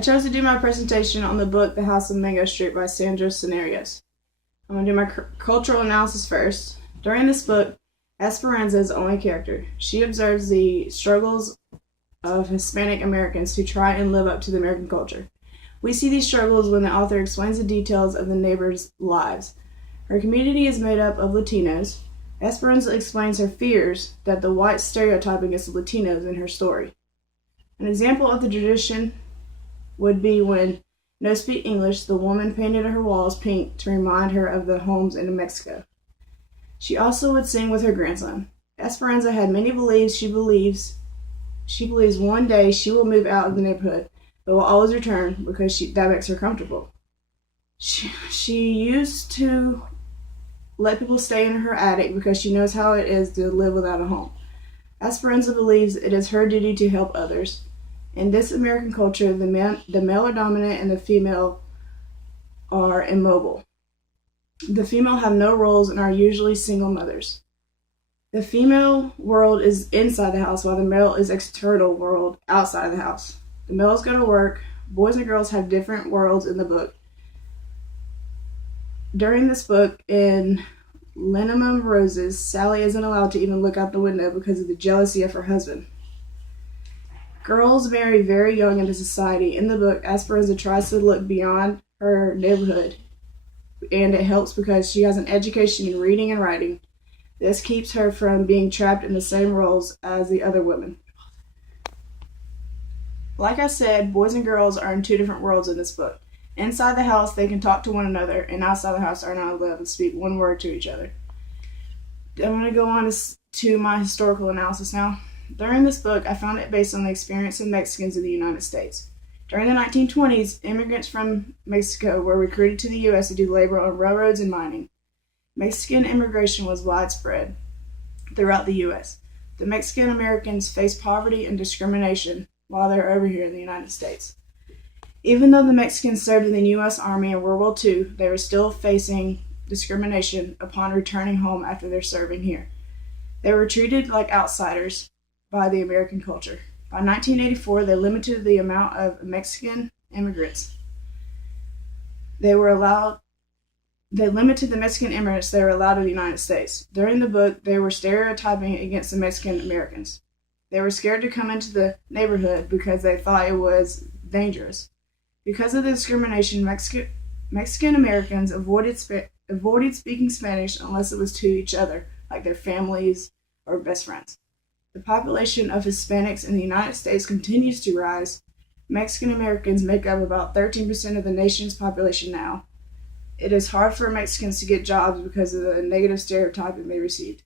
I chose to do my presentation on the book The House on Mango Street by Sandra Cenarios. I'm going to do my cultural analysis first. During this book, Esperanza is the only character. She observes the struggles of Hispanic Americans who try and live up to the American culture. We see these struggles when the author explains the details of the neighbors' lives. Her community is made up of Latinos. Esperanza explains her fears that the white stereotype against the Latinos in her story. An example of the tradition would be when No Speak English, the woman painted her walls pink to remind her of the homes in New Mexico. She also would sing with her grandson. Esperanza had many beliefs. She believes one day she will move out of the neighborhood, but will always return because that makes her comfortable. She used to let people stay in her attic because she knows how it is to live without a home. Esperanza believes it is her duty to help others. In this American culture, the male are dominant and the female are immobile. The female have no roles and are usually single mothers. The female world is inside the house while the male is external world outside the house. The males go to work. Boys and girls have different worlds in the book. During this book, in Linimum Roses, Sally isn't allowed to even look out the window because of the jealousy of her husband. Girls marry very young into society. In the book, Esperanza tries to look beyond her neighborhood, and it helps because she has an education in reading and writing. This keeps her from being trapped in the same roles as the other women. Like I said, boys and girls are in two different worlds in this book. Inside the house, they can talk to one another, and outside the house are not allowed to speak one word to each other. I'm going to go on to my historical analysis now. During this book, I found it based on the experience of Mexicans in the United States. During the 1920s, immigrants from Mexico were recruited to the U.S. to do labor on railroads and mining. Mexican immigration was widespread throughout the U.S. The Mexican Americans faced poverty and discrimination while they were over here in the United States. Even though the Mexicans served in the U.S. Army in World War II, they were still facing discrimination upon returning home after their serving here. They were treated like outsiders by the American culture. By 1984, they limited the amount of Mexican immigrants. They limited the Mexican immigrants that were allowed in the United States. During the book, they were stereotyping against the Mexican Americans. They were scared to come into the neighborhood because they thought it was dangerous. Because of the discrimination, Mexican Americans avoided speaking Spanish unless it was to each other, like their families or best friends. The population of Hispanics in the United States continues to rise. Mexican Americans make up about 13% of the nation's population now. It is hard for Mexicans to get jobs because of the negative stereotyping they received.